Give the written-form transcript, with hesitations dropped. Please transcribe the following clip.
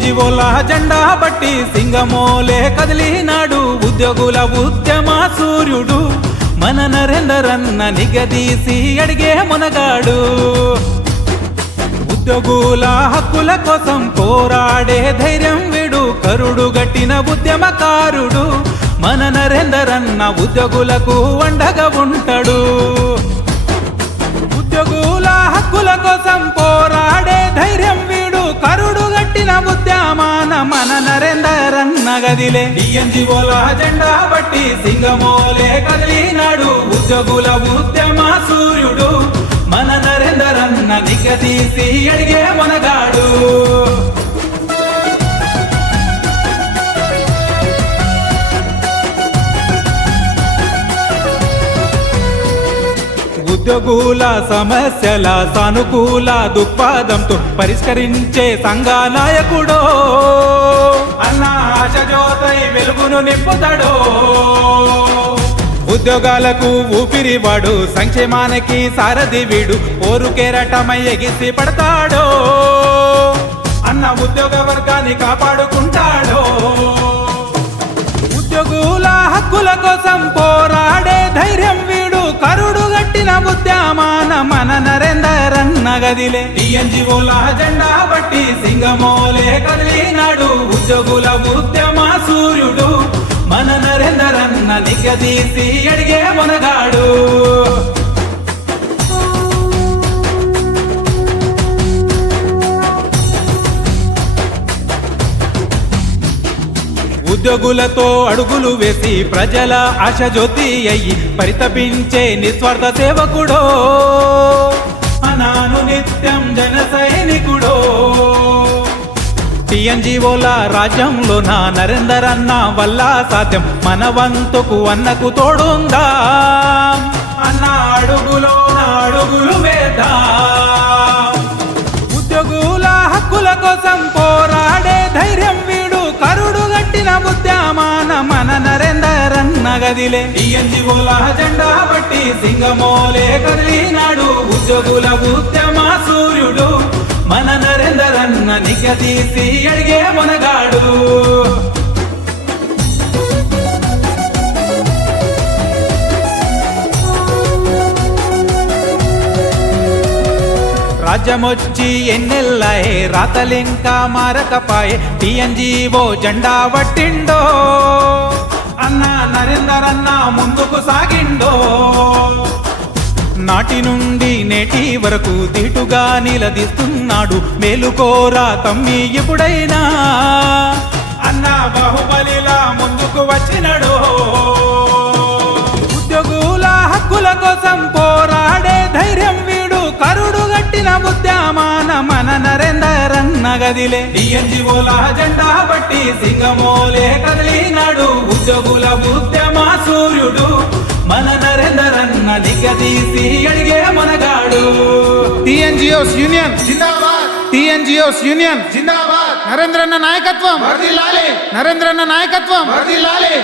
టీఎన్జీఓల జెండా బట్టి సింగమోలే కదిలినాడు ఉద్యోగుల ఉద్యమ సూర్యుడు మన నరేందర్ అన్న నిగదీసి అడిగే మునగాడు. ఉద్యోగుల హక్కుల కోసం పోరాడే ధైర్యం వీడు కరుడు గట్టిన ఉద్యమకారుడు మన నరేందర్ అన్న ఉద్యోగులకు అండగా ఉంటాడు. ఉద్యోగుల హక్కుల కోసం పోరాడే ధైర్యం వీడు కరుడు గట్టిన ఉద్యమాన మన నరేందర్ అన్న గదిలే. టీఎన్జీఓల జెండా బట్టి సింగమోలే కదిలినాడు ఉద్యోగుల ఉద్యమ సూర్యుడు మన నరేందర్ అన్న నిగదీసి అడిగే మునగాడు. ఉద్యోగుల సమస్యల సానుకూల దృక్పథంతో పరిష్కరించే సంఘ నాయకుడో అన్న ఆశజ్యోతై వెలుగును నింపుతాడో. ఉద్యోగాలకు ఊపిరివాడు సంక్షేమానికి సారథి వీడు ఓరు కెరటమై ఎగిసి పడతాడో అన్న ఉద్యోగ వర్గాన్ని కాపాడుకుంటాడో. ఉద్యోగుల హక్కుల కోసం పోరాడే ధైర్యం వీడు కరుడు గట్టిన ఉద్యమాన మన నరేందర్ అన్న గదిలే. టీఎన్జీఓల జెండా బట్టి సింగమోలే కదిలినాడు ఉద్యోగుల ఉద్యమ సూర్యుడు మన నరేందర్ అన్న నిగదీసి అడిగే మునగాడు. ఉద్యోగులతో అడుగులు వేసి ప్రజల ఆశజ్యోతి అయ్యి పరితపించే నిస్వార్థ సేవకుడో అనాను నిత్యం జన సైనికుడో. టీఎన్జీఓల రాజ్యంలో నా నరేందర్ అన్న వల్ల సాధ్యం మన వంతుకు అన్నకు తోడుందా అన్న అడుగులో నా అడుగులు వేద్దాం. ఉద్యోగుల హక్కుల కోసం పోరాడే ధైర్యం వీడు కరుడు గట్టిన ఉద్యమాన మన నరేందర్ అన్న గదిలే. టీఎన్జీఓల జెండా బట్టి సింగమోలే కదిలినాడు ఉద్యోగుల ఉద్యమ సూర్యుడు మన నరేందర్ అన్న నిగదీసి అడిగే మునగాడు. రాజ్యమొచ్చి ఎన్నెల్లాయే రాతలింకా మారకపాయే టీఎన్జీఓ జెండా పట్టిండో అన్న నరేందర్ అన్న ముందుకు సాగిండో. నాటి నుండి నేటి వరకు దీటుగా నిలదీస్తున్నాడు మేలుకోరా తమ్మి ఎప్పుడైనా అన్న బాహుబలిలా ముందుకు వచ్చినడు. ఉద్యోగుల హక్కుల కోసం పోరాడే ధైర్యం వీడు కరుడు గట్టిన ఉద్యమాన మన నరేందర్ అన్న గదిలే. టీఎన్జీఓల జెండా బట్టి సింగమోలే కదిలినాడు ఉద్యోగుల ఉద్యమ సూర్యుడు మన నరేందర్ అన్న నిగదీసి అడిగే మునగాడు. టీఎన్జీఓస్ యూనియన్ జిందాబాద్, టీఎన్జీఓస్ యూనియన్ జిందాబాద్. నరేంద్ర అన్న నాయకత్వం వర్ధిల్లాలి, నరేంద్ర అన్న నాయకత్వం వర్ధిల్లాలి.